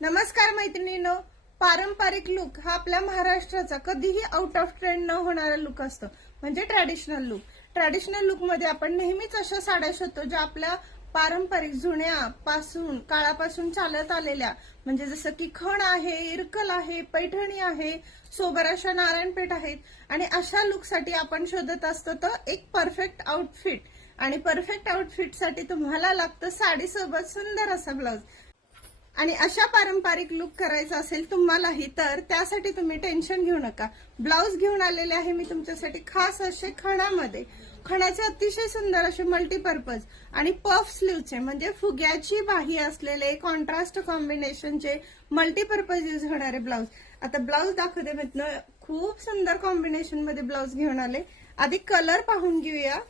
नमस्कार मैत्रिणींनो, पारंपरिक लुक हा आपल्या महाराष्ट्राचा कधीही आउट ऑफ ट्रेंड न होणारा लुक असतो, म्हणजे ट्रॅडिशनल लुक. ट्रॅडिशनल लुक मध्ये आपण नेहमीच अशा साड्या शोधतो ज्या आपल्या पारंपरिक जुन्या पासून काळापासून चालत आलेल्या, म्हणजे जसं की खण आहे, इरकल आहे, पैठणी आहे, सोबर अशा नारायणपेठ आहेत. आणि अशा लुक साठी आपण शोधत असतो तर एक परफेक्ट आउटफिट. आणि परफेक्ट आउटफिट साठी तुम्हाला लागतं साडीसोबत सुंदर असा ब्लाउज. आणि अशा पारंपरिक लुक करायचा असेल तुम्हालाही तर त्यासाठी तुम्ही टेन्शन घेऊ नका. ब्लाउज घेऊन आलेले आहे मी तुमच्यासाठी खास असे खणाचे अतिशय सुंदर असे मल्टीपर्पज आणि पफ स्लीवचे, म्हणजे फुग्याची बाही असलेले कॉन्ट्रास्ट कॉम्बिनेशनचे मल्टीपर्पज यूज होणारे ब्लाउज. आता ब्लाउज दाखवते मित्रांनो, खूप सुंदर कॉम्बिनेशन मध्ये ब्लाउज घेऊन आले. आधी कलर पाहून घेऊया.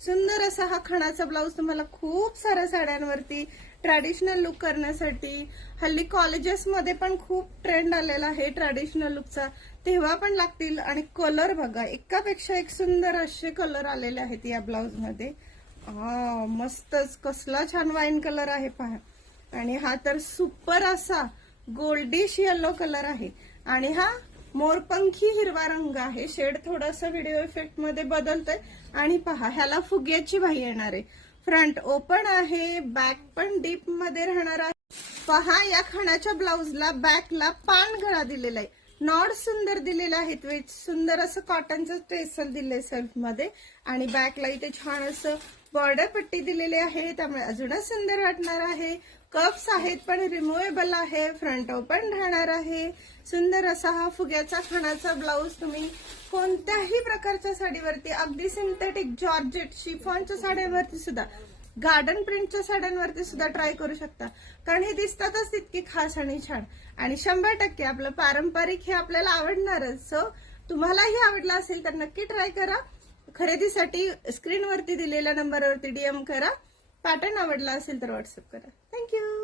सुंदर असा हा खणाचा ब्लाउज तुम्हाला खूप साऱ्या साड्यांवरती ट्रॅडिशनल लुक करण्यासाठी, हल्ली कॉलेजेसमध्ये पण खूप ट्रेंड आलेला आहे ट्रॅडिशनल लुकचा, तेव्हा पण लागतील. आणि कलर बघा, एकापेक्षा एक सुंदर असे कलर आलेले आहेत या ब्लाउज मध्ये. मस्तच, कसला छान वाईन कलर आहे पहा. आणि हा तर सुपर असा गोल्डिश येलो कलर आहे. आणि हा मोरपंखी हिरवा रंग आहे. शेड थोडासा व्हिडिओ इफेक्ट मध्ये बदलतोय. आणि पहा, ह्याला फुग्याची बाही येणार आहे. फ्रंट ओपन आहे, बॅक पण डीप मध्ये राहणार आहे. पहा, या खणाच्या ब्लाउजला बॅकला पान गळा दिलेला आहे. नॉड सुंदर दिलेले आहेत, विथ सुंदर असं कॉटनचं टेसल दिले सेल्फ मध्ये. आणि बॅकला इथे छान असं बॉर्डर पट्टी दिलेली आहे, त्यामुळे अजूनच सुंदर वाटणार आहे. कप्स आहेत पण रिमुवेबल आहे. फ्रंट ओपन राहणार आहे. सुंदर असा हा फुग्याचा खणाचा ब्लाउज तुम्ही कोणत्याही प्रकारच्या साडीवरती, अगदी सिंथेटिक, जॉर्जेट, शिफॉनच्या साड्यांवरती सुद्धा, गार्डन प्रिंटच्या साड्यांवरती सुद्धा ट्राय करू शकता. कारण हे दिसतातच तितकी खास आणि छान. आणि 100% आपलं पारंपरिक हे आपल्याला आवडणारच. सो तुम्हालाही आवडला असेल तर नक्की ट्राय करा. खरेदीसाठी स्क्रीनवरती दिलेल्या नंबरवरती DM करा. पॅटर्न आवडला असेल तर व्हॉट्सअप करा. थँक्यू.